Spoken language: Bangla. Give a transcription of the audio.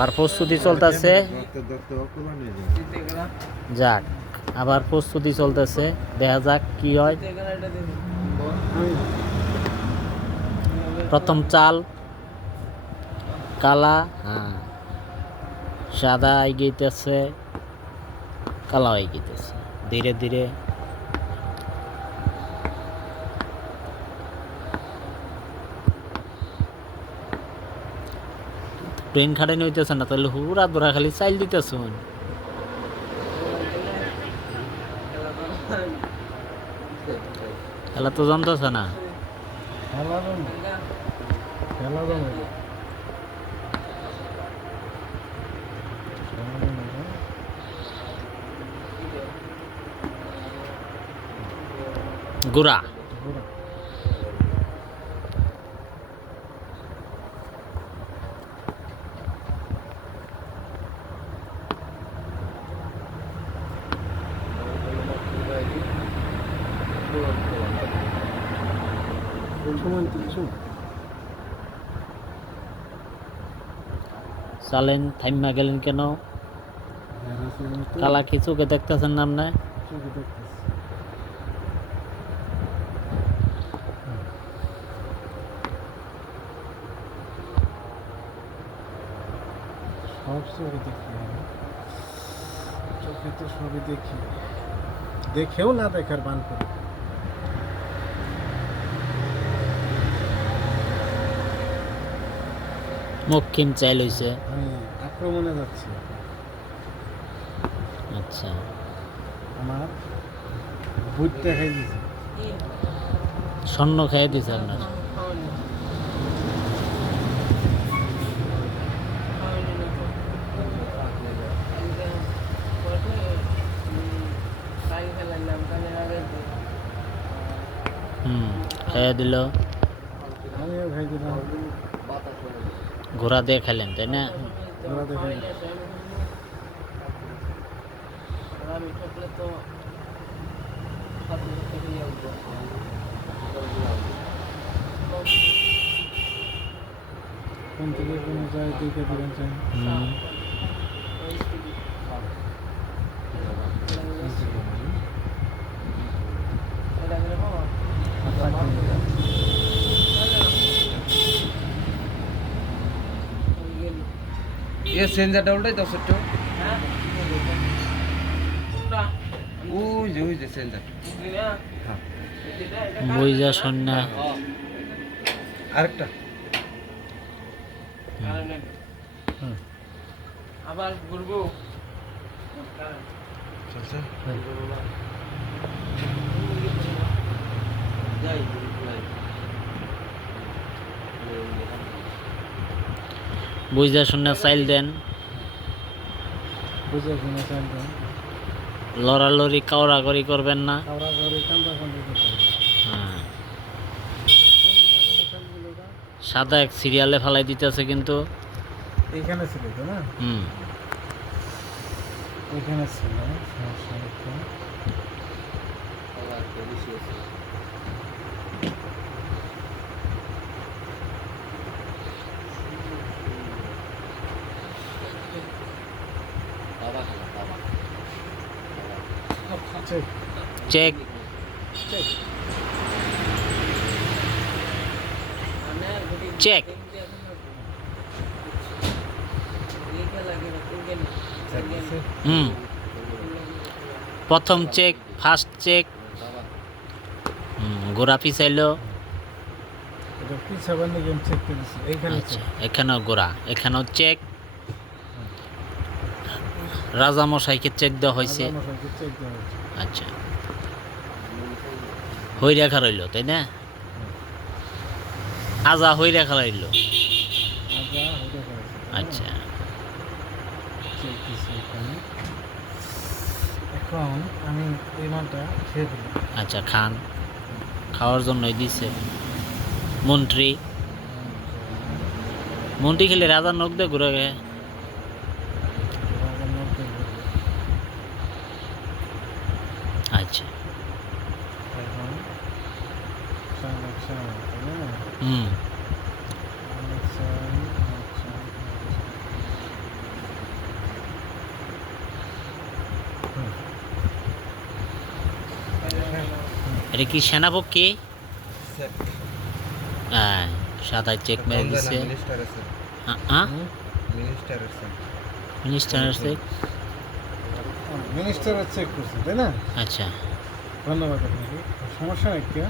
আবার প্রস্তুতি চলতেছে। যাক, আবার প্রস্তুতি চলতেছে, দেখা যাক কি হয়। প্রথম চাল কালা, হ্যাঁ, সাদা এগিয়েছে, কালা এগিয়েছে ধীরে ধীরে। ট্রেন খাটানি হইতেছে না, তাহলে হুরা ধরা খালি চাইল দিতেছ। খেলা তো জানতেছে না। গোড়া চালেন থাইমা গেলেন কেন? কালা কি চোখে দেখতেছেন নাম না? সব ছবি দেখি, চোখে তো সবই দেখি, দেখেও না দেখার বান করে। মক্ষিম চাইল হইছে। আমি আক্রমণে যাচ্ছি। আচ্ছা, আমার বুটটা খাই দিয়েছে। স্বর্ণ খাইয়ে দিছে আপনার। খাইয়ে দিল। আমিও খাই দিলাম। ঘোড়া দিয়ে খাইলেন তাই না? ঘোড়া দেখে কোন থেকে কোনো যায় দিকে দিবেন চাই। ये सेंसरটা উল্টাই দাও ছোট্ট। ওই যে সেন্সার। হ্যাঁ, বইজা সন্না। আরেকটা আবার ঘুরবো। চলছে। বইজা সন্না চাইল দেন। বুঝে শুনে চাই দেন। লড়ালড়ি কাউরাগড়ি করবেন না। কাউরা ঘরে কান্দা কান্দি করতে হবে। হ্যাঁ, কোন দিকে কোনো চালগুলো না? সাদা এক সিরিয়ালে ফালাই দিতেছে কিন্তু। এইখানে ছিল তো না? ওইখানে ছিল সমস্যা একটা। Check check. চেক। প্রথম চেক, ফার্স্ট চেক। গোড়া পিছাইলো। এটা কি সাবানে গেম চেক করেছি এইখানে। আচ্ছা, এখানেও গোড়া, এখানেও চেক। রাজামশাইকে চেক দেওয়া হয়েছে। চেক দেওয়া হয়েছে। আচ্ছা, হই রেখা রইল তাই না? আজা হই রেখা রইল। আচ্ছা, চেক দিছি এখানে। এখন আমি এই মানটা খেয়ে দিলাম। আচ্ছা, খান। খাওয়ার জন্যই দিছে মন্ত্রী। মন্ত্রী খেলে রাজার নখ দিয়ে ঘুরে গে। আচ্ছা, এখন এটা কি সেনাপক্ষী? চেক হ্যাঁ, সাদায় চেক মেরে দিচ্ছে। মিনিস্টার আছে হ্যাঁ, মিনিস্টার আছে মিনিস্টার চেক। মিনিস্টারের চেক করছি তাই না? আচ্ছা, ধন্যবাদ আপনাকে। সমস্যা নেই, এটা